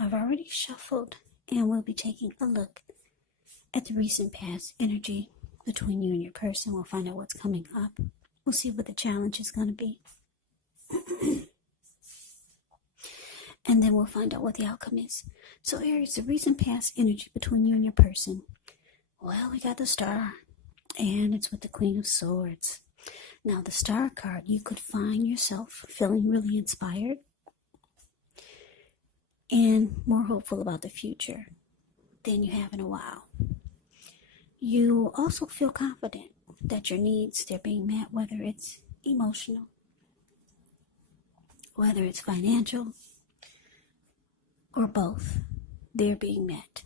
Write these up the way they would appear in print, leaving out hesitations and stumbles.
I've already shuffled, and we'll be taking a look at the recent past energy between you and your person. We'll find out what's coming up. We'll see what the challenge is going to be. And then we'll find out what the outcome is. So Aries, the recent past energy between you and your person. Well, we got the Star, and it's with the Queen of Swords. Now, the Star card, you could find yourself feeling really inspired and more hopeful about the future than you have in a while. You also feel confident that your needs, they're being met, whether it's emotional, whether it's financial, or both, they're being met.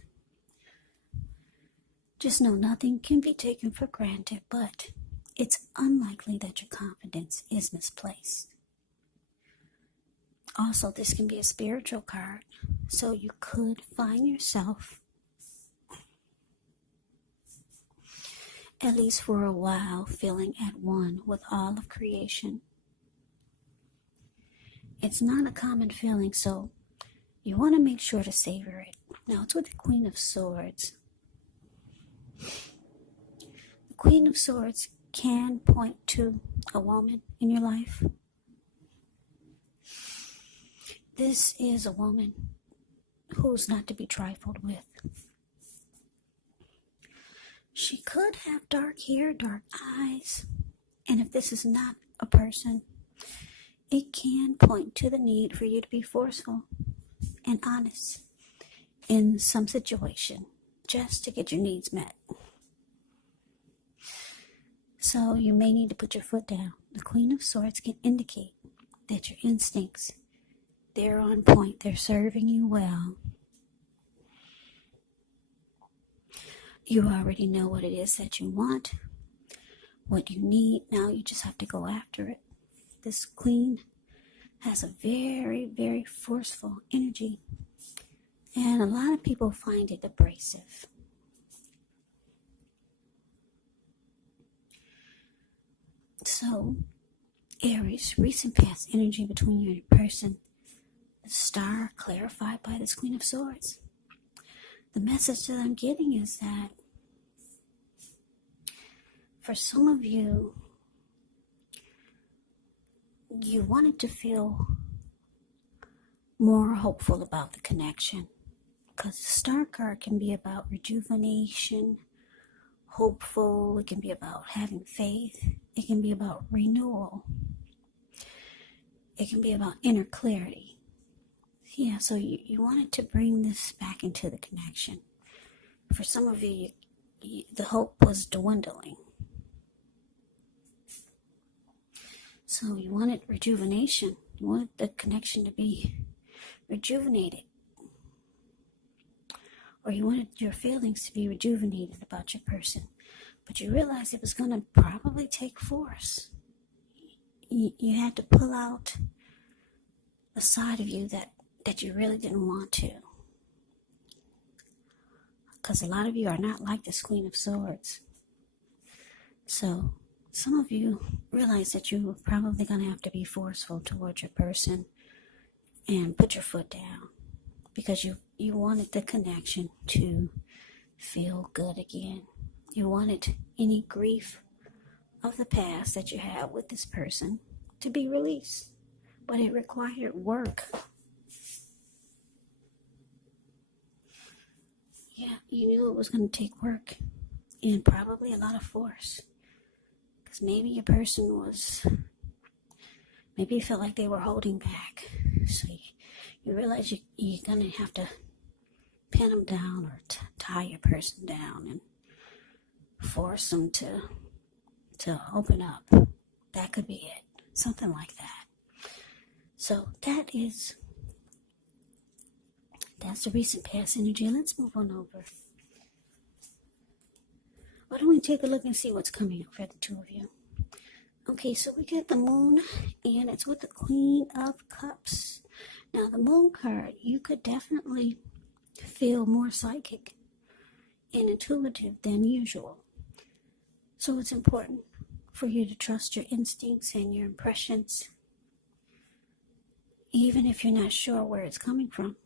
Just know nothing can be taken for granted, but it's unlikely that your confidence is misplaced. Also, this can be a spiritual card, so you could find yourself, at least for a while, feeling at one with all of creation. It's not a common feeling, so you want to make sure to savor it. Now, it's with the Queen of Swords. The Queen of Swords can point to a woman in your life. This is a woman who's not to be trifled with. She could have dark hair, dark eyes, and if this is not a person, it can point to the need for you to be forceful and honest in some situation just to get your needs met. So you may need to put your foot down. The Queen of Swords can indicate that your instincts, they're on point, they're serving you well. You already know what it is that you want, what you need. Now you just have to go after it. This Queen has a very, very forceful energy, and a lot of people find it abrasive. So, Aries, recent past energy between you and your person. The Star clarified by this Queen of Swords. The message that I'm getting is that for some of you, you wanted to feel more hopeful about the connection, because the Star card can be about rejuvenation, hopeful. It can be about having faith. It can be about renewal. It can be about inner clarity. Yeah, so you wanted to bring this back into the connection. For some of you, the hope was dwindling. So you wanted rejuvenation. You wanted the connection to be rejuvenated. Or you wanted your feelings to be rejuvenated about your person. But you realized it was going to probably take force. You had to pull out the side of you that you really didn't want to. Because a lot of you are not like this Queen of Swords. So some of you realize that you're probably going to have to be forceful towards your person and put your foot down, because you wanted the connection to feel good again. You wanted any grief of the past that you had with this person to be released, but it required work. Yeah, you knew it was going to take work and probably a lot of force, because maybe your person maybe you felt like they were holding back. So you realize you're going to have to pin them down or tie your person down and force them to open up. That could be it. Something like that. So that's the recent past energy. Let's move on over. Why don't we take a look and see what's coming up for the two of you? Okay, so we got the Moon, and it's with the Queen of Cups. Now, the Moon card, you could definitely feel more psychic and intuitive than usual. So it's important for you to trust your instincts and your impressions, even if you're not sure where it's coming from.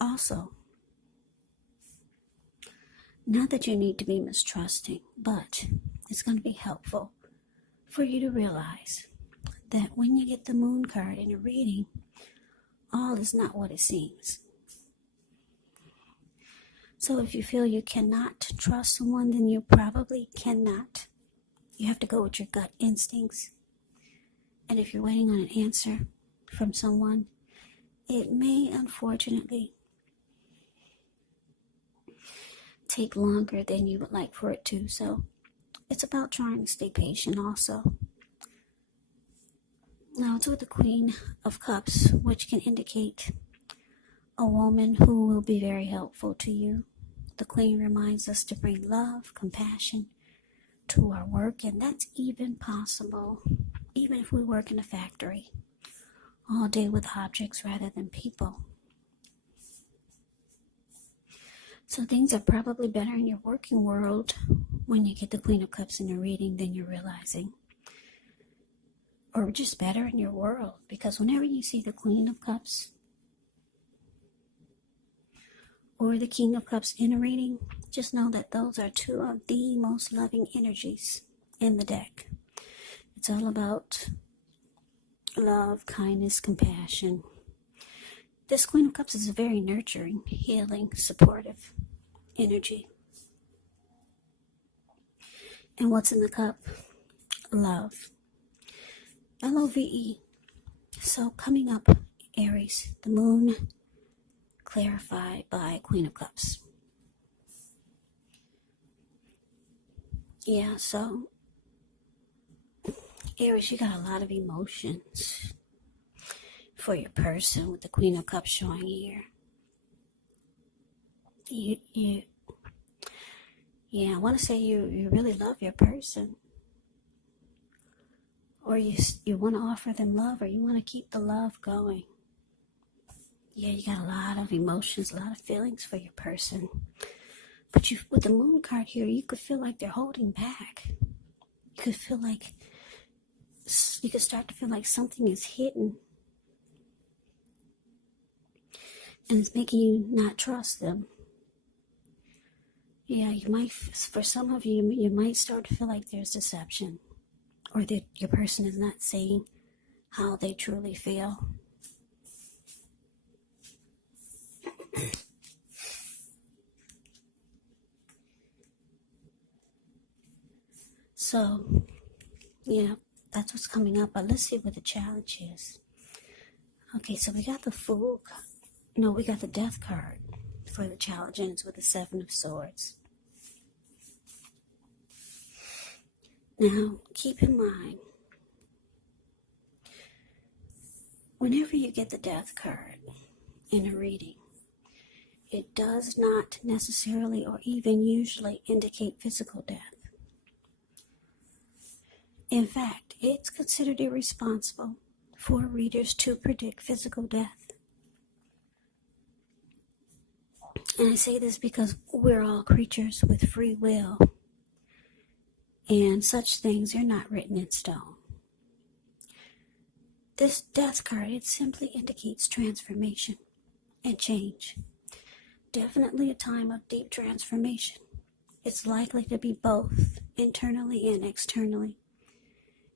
Also, not that you need to be mistrusting, but it's going to be helpful for you to realize that when you get the moon card in a reading, all is not what it seems. So if you feel you cannot trust someone, then you probably cannot. You have to go with your gut instincts. And if you're waiting on an answer from someone, it may unfortunately take longer than you would like for it to. So it's about trying to stay patient also. Now it's with the Queen of Cups, which can indicate a woman who will be very helpful to you. The Queen reminds us to bring love, compassion to our work, and that's even possible, even if we work in a factory all day with objects rather than people. So things are probably better in your working world when you get the Queen of Cups in a reading than you're realizing. Or just better in your world, because whenever you see the Queen of Cups or the King of Cups in a reading, just know that those are two of the most loving energies in the deck. It's all about love, kindness, compassion. This Queen of Cups is a very nurturing, healing, supportive energy. And what's in the cup? Love. Love. So coming up, Aries, the moon clarified by Queen of Cups. Yeah, so Aries, you got a lot of emotions for your person with the Queen of Cups showing here. I want to say you really love your person. Or you want to offer them love, or you want to keep the love going. Yeah, you got a lot of emotions, a lot of feelings for your person. But with the moon card here, you could feel like they're holding back. You could start to feel like something is hidden. And it's making you not trust them. Yeah, you might, for some of you, you might start to feel like there's deception. Or that your person is not saying how they truly feel. So, yeah, that's what's coming up. But let's see what the challenge is. Okay, so we got the Fool. No, we got the Death card for the challenge, and it's with the Seven of Swords. Now, keep in mind, whenever you get the Death card in a reading, it does not necessarily or even usually indicate physical death. In fact, it's considered irresponsible for readers to predict physical death. And I say this because we're all creatures with free will, and such things are not written in stone. This Death card, it simply indicates transformation and change. Definitely a time of deep transformation. It's likely to be both internally and externally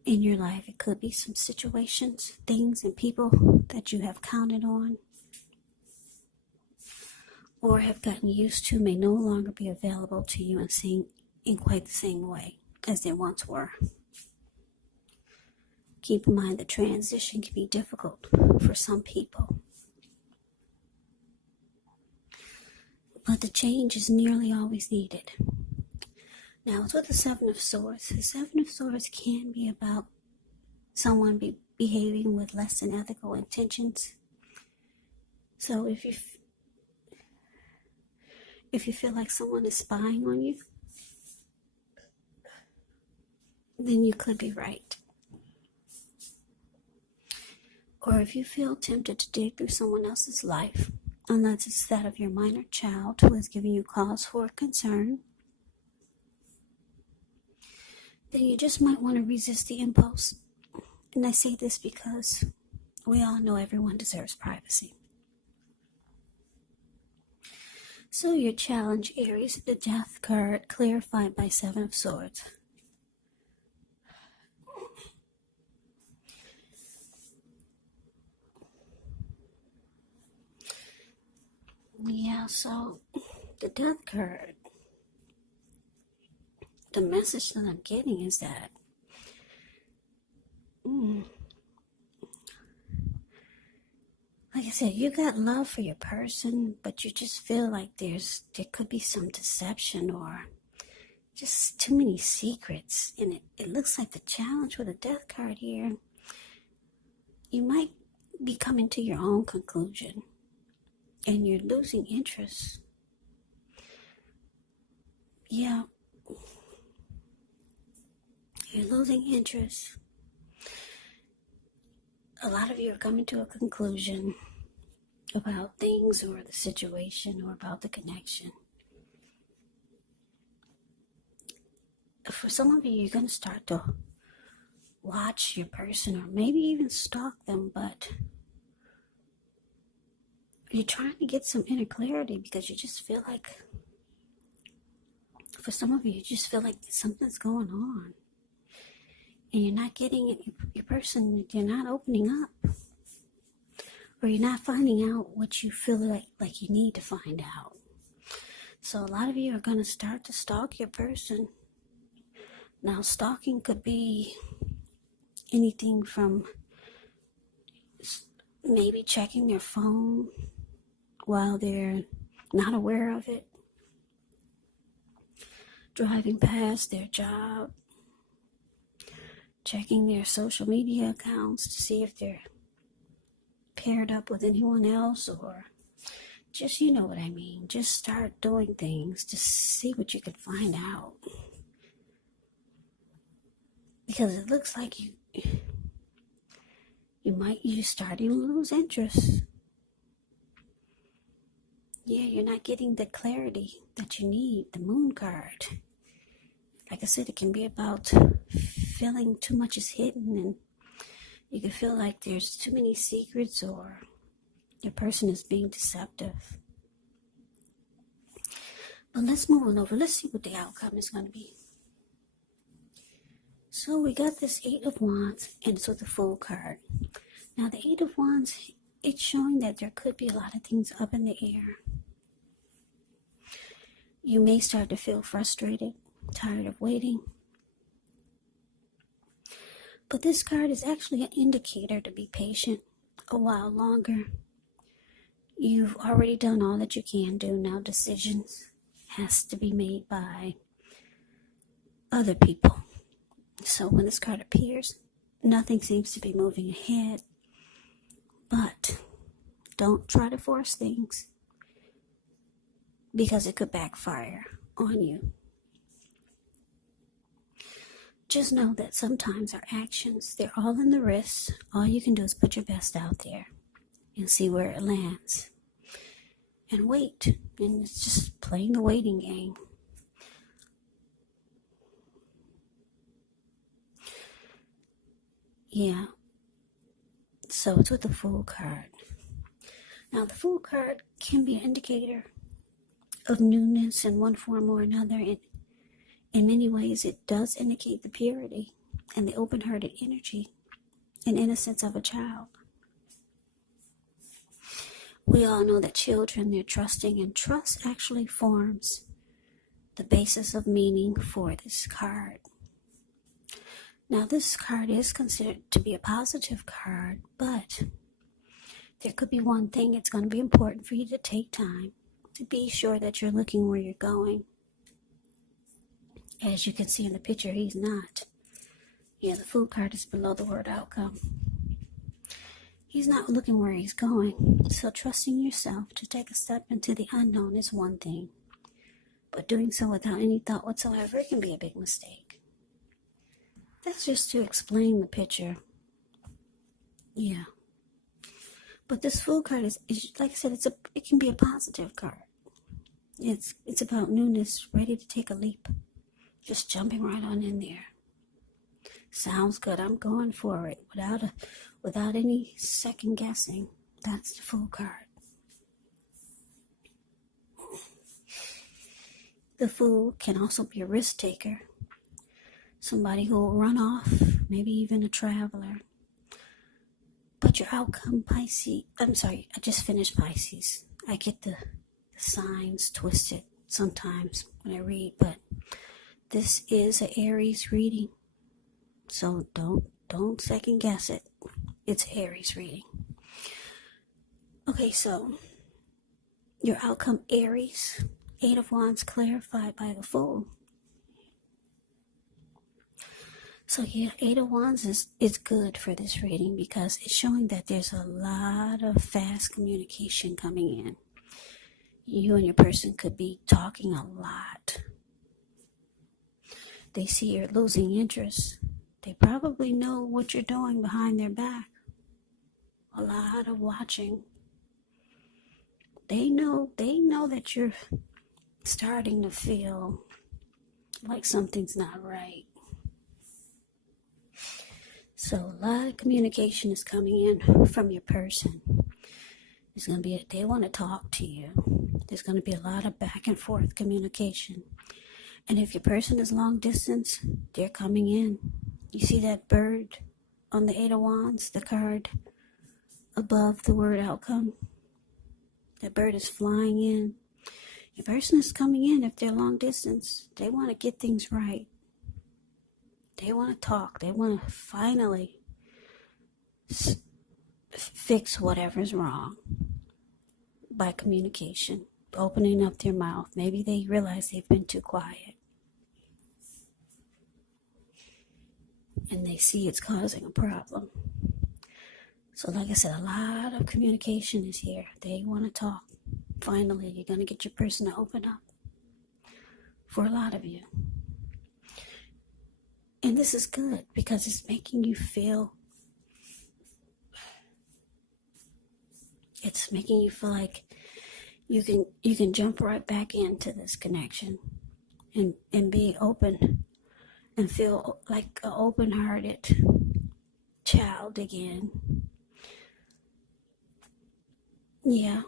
in your life. It could be some situations, things, and people that you have counted on or have gotten used to may no longer be available to you and seen in quite the same way as they once were. Keep in mind the transition can be difficult for some people. But the change is nearly always needed. Now, it's with the Seven of Swords. The Seven of Swords can be about someone behaving with less than ethical intentions. So if you feel like someone is spying on you, then you could be right. Or if you feel tempted to dig through someone else's life, unless it's that of your minor child who is giving you cause for concern, then you just might want to resist the impulse. And I say this because we all know everyone deserves privacy. So your challenge, Aries, the Death card, clarified by Seven of Swords. Yeah, so the Death card, the message that I'm getting is that like I said, you got love for your person, but you just feel like there could be some deception or just too many secrets. And it looks like the challenge with the Death card here, you might be coming to your own conclusion and you're losing interest. Yeah, you're losing interest. A lot of you are coming to a conclusion about things or the situation or about the connection. For some of you, you're going to start to watch your person or maybe even stalk them, but you're trying to get some inner clarity because you just feel like, for some of you, you just feel like something's going on and you're not getting it, your person, you're not opening up, or you're not finding out what you feel like you need to find out. So a lot of you are going to start to stalk your person. Now, stalking could be anything from maybe checking their phone while they're not aware of it, driving past their job, checking their social media accounts to see if they're paired up with anyone else, or just, you know what I mean, just start doing things to see what you can find out. Because it looks like you're starting to lose interest. Yeah, you're not getting the clarity that you need. The Moon card, like I said, it can be about feeling too much is hidden, and you can feel like there's too many secrets or your person is being deceptive. But let's move on over. Let's see what the outcome is going to be. So we got this Eight of Wands, and it's with the Fool card. Now the Eight of Wands, it's showing that there could be a lot of things up in the air. You may start to feel frustrated, tired of waiting. But this card is actually an indicator to be patient a while longer. You've already done all that you can do. Now decisions has to be made by other people. So when this card appears, nothing seems to be moving ahead. But don't try to force things, because it could backfire on you. Just know that sometimes our actions, they're all in the wrist. All you can do is put your best out there and see where it lands. And wait. And it's just playing the waiting game. Yeah. So it's with the Fool card. Now the Fool card can be an indicator of newness in one form or another. In many ways, it does indicate the purity and the open-hearted energy and innocence of a child. We all know that children, they're trusting, and trust actually forms the basis of meaning for this card. Now, this card is considered to be a positive card, but there could be one thing. It's going to be important for you to take time to be sure that you're looking where you're going. As you can see in the picture, he's not. Yeah, the Fool card is below the word outcome. He's not looking where he's going. So trusting yourself to take a step into the unknown is one thing. But doing so without any thought whatsoever can be a big mistake. That's just to explain the picture. Yeah. But this Fool card is like I said, it can be a positive card. It's about newness, ready to take a leap. Just jumping right on in there. Sounds good. I'm going for it without any second guessing. That's the Fool card. The Fool can also be a risk taker, somebody who will run off, maybe even a traveler. But your outcome, Pisces, I'm sorry, I just finished Pisces. I get the signs twisted sometimes when I read, but this is an Aries reading, so don't second guess it. It's Aries reading. Okay, so your outcome, Aries, 8 of Wands clarified by the Fool. So yeah, 8 of Wands is good for this reading because it's showing that there's a lot of fast communication coming in. You and your person could be talking a lot. They see you're losing interest. They probably know what you're doing behind their back. A lot of watching. They know that you're starting to feel like something's not right. So a lot of communication is coming in from your person. They want to talk to you. There's going to be a lot of back and forth communication. And if your person is long distance, they're coming in. You see that bird on the 8 of Wands, the card above the word outcome? That bird is flying in. Your person is coming in if they're long distance. They want to get things right. They want to talk. They want to finally fix whatever's wrong by communication, opening up their mouth. Maybe they realize they've been too quiet. And they see it's causing a problem. So like I said, a lot of communication is here. They want to talk. Finally, you're going to get your person to open up. For a lot of you. And this is good because it's making you feel like you can jump right back into this connection and be open and feel like an open-hearted child again. Yeah,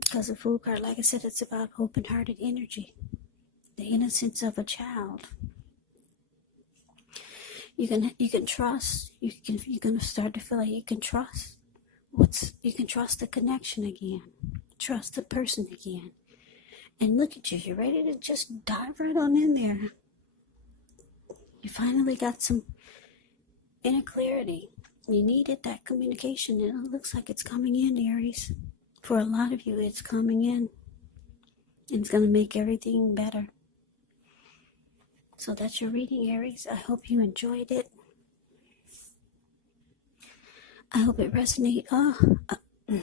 because the Fool card, like I said, it's about open-hearted energy, the innocence of a child. You can trust. You're gonna start to feel like you can trust. You can trust the connection again, trust the person again, and look at you. You're ready to just dive right on in there. You finally got some inner clarity. You needed that communication, and it looks like it's coming in, Aries. For a lot of you, it's coming in, and it's gonna make everything better. So that's your reading, Aries. I hope you enjoyed it. I hope it resonated. I'm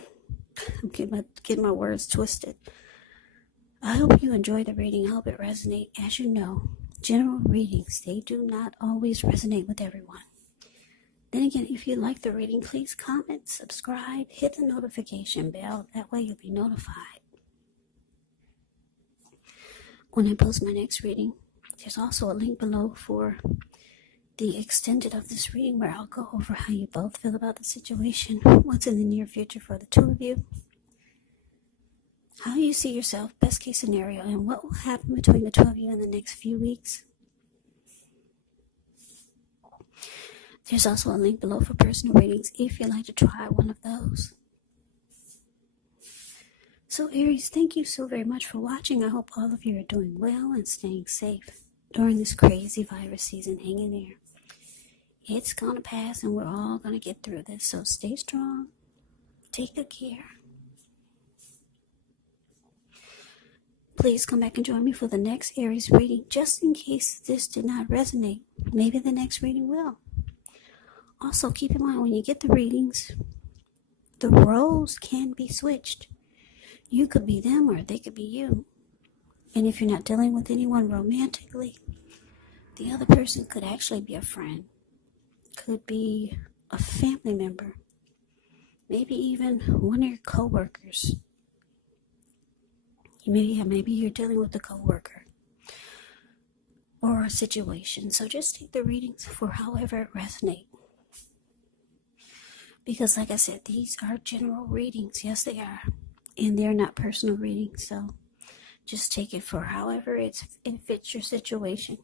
getting my words twisted. I hope you enjoyed the reading. I hope it resonated. As you know, general readings, they do not always resonate with everyone. Then again, if you like the reading, please comment, subscribe, hit the notification bell. That way you'll be notified when I post my next reading. There's also a link below for the extended of this reading where I'll go over how you both feel about the situation, what's in the near future for the two of you, how you see yourself, best case scenario, and what will happen between the two of you in the next few weeks. There's also a link below for personal readings if you'd like to try one of those. So Aries, thank you so very much for watching. I hope all of you are doing well and staying safe during this crazy virus season. Hang in there. It's going to pass and we're all going to get through this. So stay strong. Take good care. Please come back and join me for the next Aries reading. Just in case this did not resonate, maybe the next reading will. Also, keep in mind when you get the readings, the roles can be switched. You could be them or they could be you. And if you're not dealing with anyone romantically, the other person could actually be a friend. Could be a family member. Maybe even one of your co-workers. Maybe you're dealing with a co-worker or a situation. So just take the readings for however it resonates. Because like I said, these are general readings. Yes, they are. And they're not personal readings. So Just take it for however it fits your situation.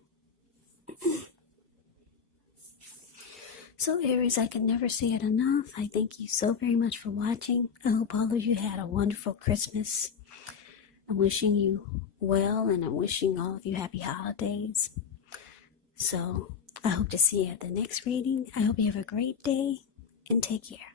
So Aries, I can never say it enough. I thank you so very much for watching. I hope all of you had a wonderful Christmas. I'm wishing you well, and I'm wishing all of you happy holidays. So I hope to see you at the next reading. I hope you have a great day, and take care.